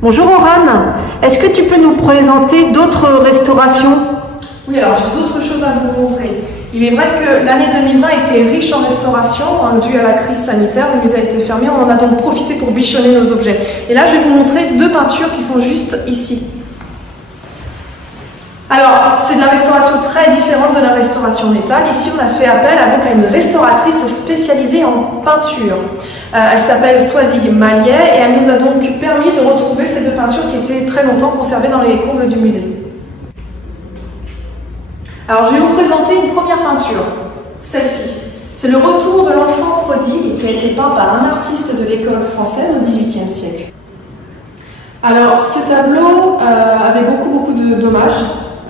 Bonjour Oran, est-ce que tu peux nous présenter d'autres restaurations? Oui, alors j'ai d'autres choses à vous montrer. Il est vrai que l'année 2020 était riche en restauration, due à la crise sanitaire. Le musée a été fermé, on en a donc profité pour bichonner nos objets. Et là, je vais vous montrer deux peintures qui sont juste ici. Alors, c'est de la restauration très différente de la restauration métal. Ici, on a fait appel à une restauratrice spécialisée en peinture. Elle s'appelle Swazig Mallet et elle nous a donc permis de retrouver ces deux peintures qui étaient très longtemps conservées dans les combles du musée. Alors, je vais vous présenter une première peinture, celle-ci. C'est le retour de l'enfant prodigue qui a été peint par un artiste de l'école française au XVIIIe siècle. Alors, ce tableau avait beaucoup de dommages.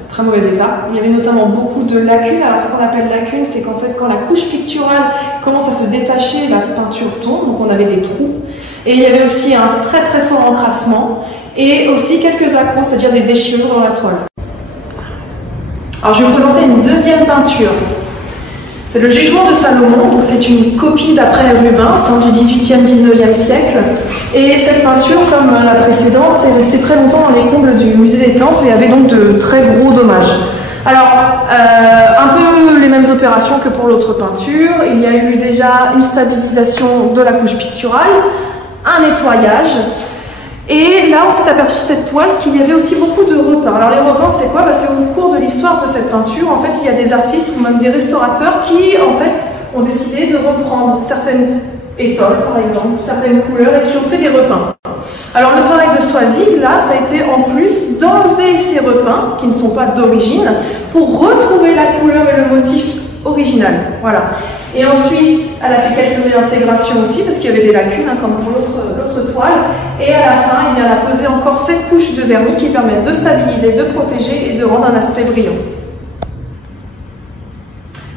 Très mauvais état. Il y avait notamment beaucoup de lacunes. Alors ce qu'on appelle lacunes, c'est qu'en fait quand la couche picturale commence à se détacher, la peinture tombe, donc on avait des trous. Et il y avait aussi un très fort encrassement et aussi quelques accros, c'est-à-dire des déchirures dans la toile. Alors je vais vous présenter une deuxième peinture. C'est le Jugement de Salomon, donc c'est une copie d'après Rubens du XVIIIe, XIXe siècle. Et cette peinture, comme la précédente, est restée très longtemps dans les combles du musée des Temples et avait donc de très gros dommages. Alors, un peu les mêmes opérations que pour l'autre peinture. Il y a eu déjà une stabilisation de la couche picturale, un nettoyage. Et là, on s'est aperçu sur cette toile qu'il y avait aussi beaucoup de repeints. Alors les repeints, c'est quoi? C'est au cours de l'histoire de cette peinture, en fait, il y a des artistes ou même des restaurateurs qui, en fait, ont décidé de reprendre certaines étoiles, par exemple, certaines couleurs, et qui ont fait des repeints. Alors le travail de Swazig, là, ça a été en plus d'enlever ces repeints, qui ne sont pas d'origine, pour retrouver la couleur et le motif original. Voilà. Et ensuite, elle a fait quelques réintégrations aussi, parce qu'il y avait des lacunes, comme pour l'autre toile. Et à la fin, elle a posé encore 7 couches de vernis qui permettent de stabiliser, de protéger et de rendre un aspect brillant.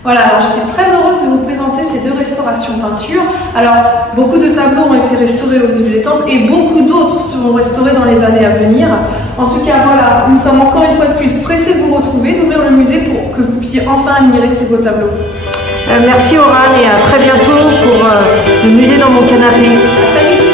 Voilà, alors j'étais très heureuse de vous présenter ces deux restaurations peinture. Alors, beaucoup de tableaux ont été restaurés au musée des Temples et beaucoup d'autres seront restaurés dans les années à venir. En tout cas, voilà, nous sommes encore une fois de plus pressés de vous retrouver, d'ouvrir le musée pour que vous puissiez enfin admirer ces beaux tableaux. Merci Oran et à très bientôt pour le musée dans mon canapé. À très vite.